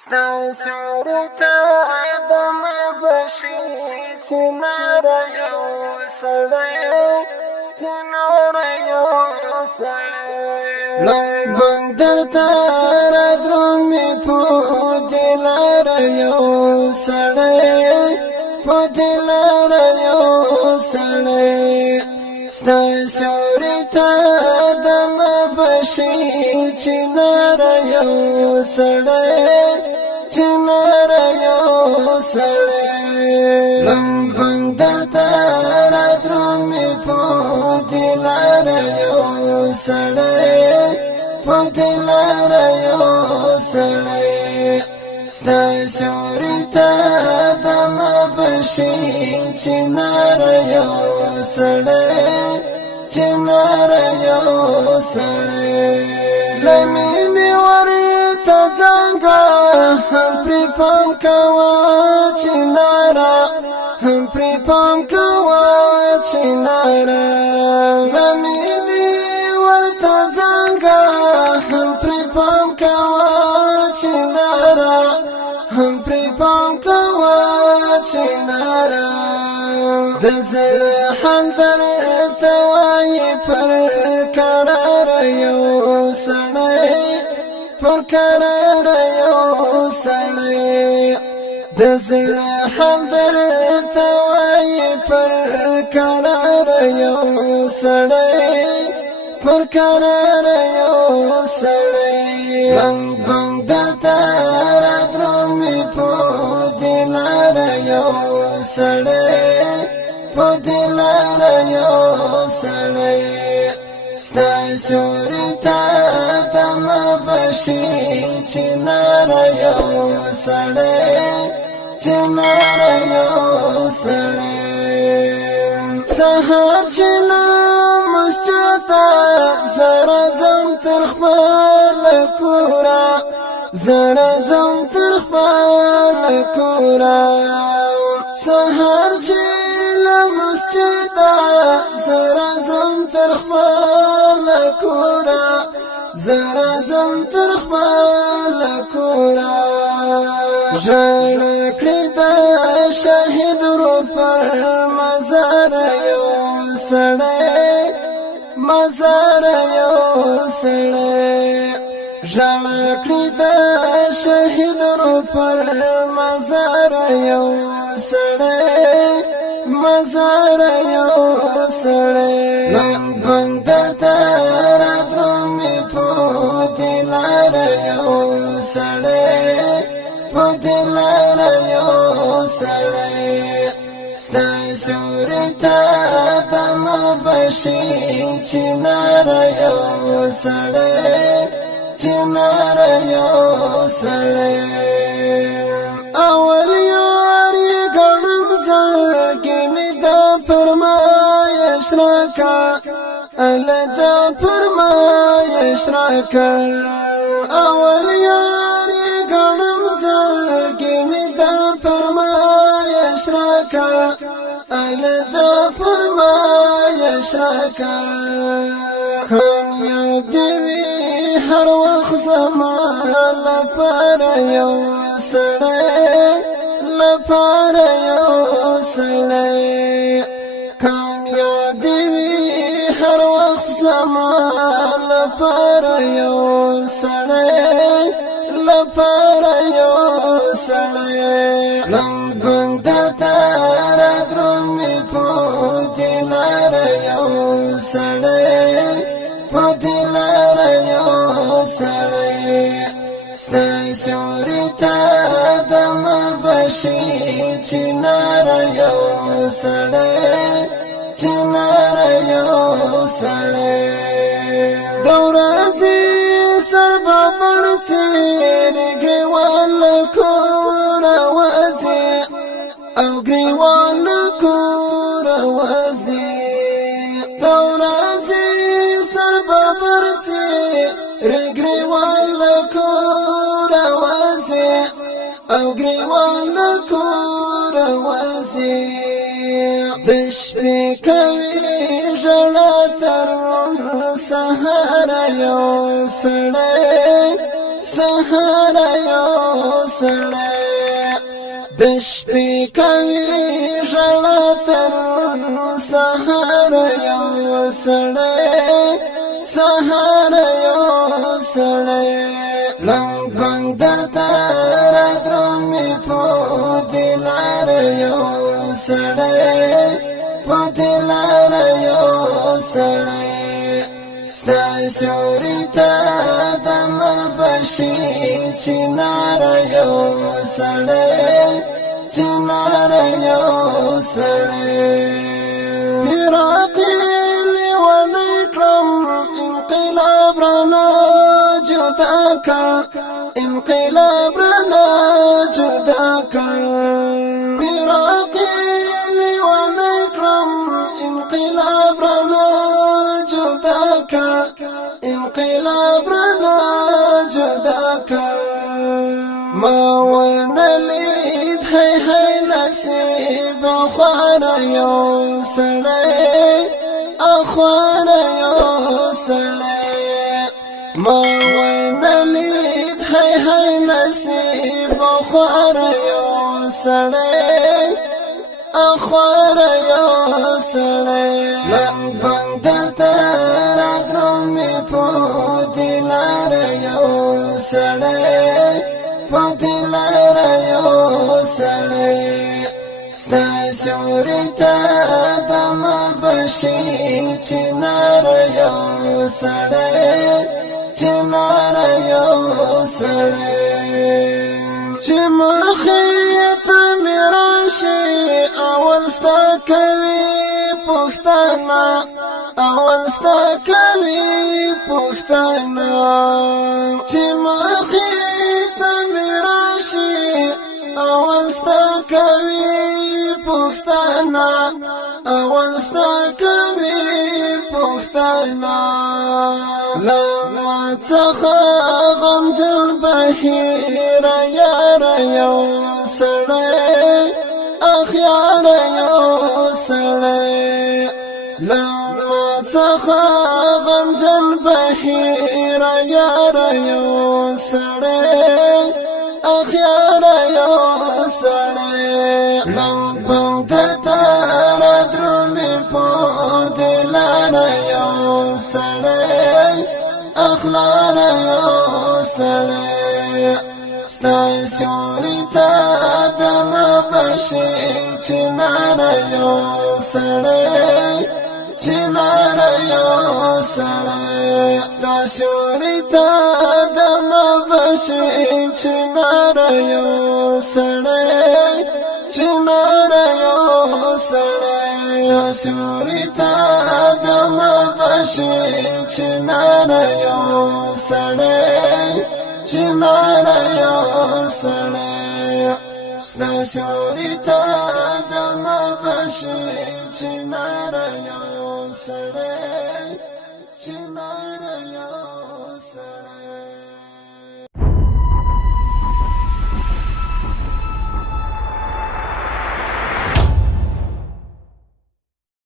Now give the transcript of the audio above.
ستاسورتا آدم بشي چنار یو سړی چنار یو سړی نو بندر تار درومي په دلار یو سړی په دلار یو سړی ستاسورتا آدم بشي چنار یو سړی چنار یو سړی لمبنګ دلتر درومي په دلار یو سړی په دلار یو سړی ستاسورتا آدم بشي چنار یو سړی چنار یو سړی لمینی ورته څنګه هم پری پام کوا چنارا هم پری پام کوا چنارا لمینی ورته څنګه هم پری پام کوا چنارا هم پری پام کوا چنارا د زړه حال درته وایي پر قرار یو سړی پر قرار یو سړی د زړه حال درته وایي پر قرار یو سړی پر قرار یو سړی بنګ دلته درومي په دلار یو سړی په دلار یو سړی ستاسورتا آدم بشي چنار یو سړی چنار یو سړی سهار چې مسجد زره زم تر خپل کورا زره زم تر خپل کورا سهار چې مسجد زره زم تر خپل کورا زره زم تر خپل کورا ژړا کړې د شهید رو پر مزار یو سړی مزار یو سړی ژړا کړې د شهید رو پر مزار یو سړی مزار یو سړی لمبنګ دلتر درومي په دلار یو سړی په دلار یو سړی ستاسورتا آدم بشي چنار یو سړی چنار یو سړی اول یاري ګڼم زړګي مې د فرمایش راکړه ال د فرمایش راکړه اول یاري ګڼم زړګي مې د فرمایش راکړه ال د فرمایش راکړه کامیاب دې وي هر وخت زما لپاره یو سړی لپاره یو سړی کامیاب دې وي هر وخت زما لپاره یو سړی لپاره یو سړی لمبنګ دلتر درومي په دلار یو سړی په دلار یو سړی ستاسورتا آدم بشي چنار یو سړی چنار یو سړی دورځي سر بابر چیر ګریوال کور وځي او ګریوال کور وځي دورځي سر بابر چیر ګریوال کور وځي او ګریوال کور وځي د شپې کوي ژړا تر سهار یو سړی سهار یو سړی د شپې کوي ژړا تر سهار یو سړی سهار یو سړی لنګ بنګ درته را درومي په دې لار یو سړی په دې لار یو سړی ستا سیوري ته دمه بشي چنار یو سړی چنار یو سړی فراقي لیونی کړم انقلاب رانا جدا کړ انقلاب رانا جدا کړ فراقي لیونی کړم انقلاب رانا جدا کړ انقلاب رانا جدا کړ ما ونلید هی نصیب خوار یو سړی اخوار یو سړی ما ونلید هی نصیب خوار یو سړی اخوار یو سړی لنګ بنګ درته را درومي په دې لار یو سړی په دې لار یو سړی ستا سیوري ته دمه بشي چنار یو سړی چنار یو سړی چې مخې ته مې راشي اول ستا کوي پوښتنه اول ستا کوي پوښتنه چې مخې ته مې راشي اول ستا کوي پوښتنه اول ستا کوي پوښتنه لما څخه غمجن بهیر یار یو سړی اخیار یو سړی لما څخه غمجن بهیر یار یو سړی اخیار یو سړی لنګ بنګ درته را درومي په دې لار یو سړی اخلار یو سړی ستا سیوري ته دمه بشي چنار یو سړی چنار یو سړی ستا سیوري ته دمه بشي چنار یو سړی چنار یو سړی سیوري ته دمه بشي چنار یو سړی چنار یو سړی ستا سیوري ته دمه بشي چنار یو سړی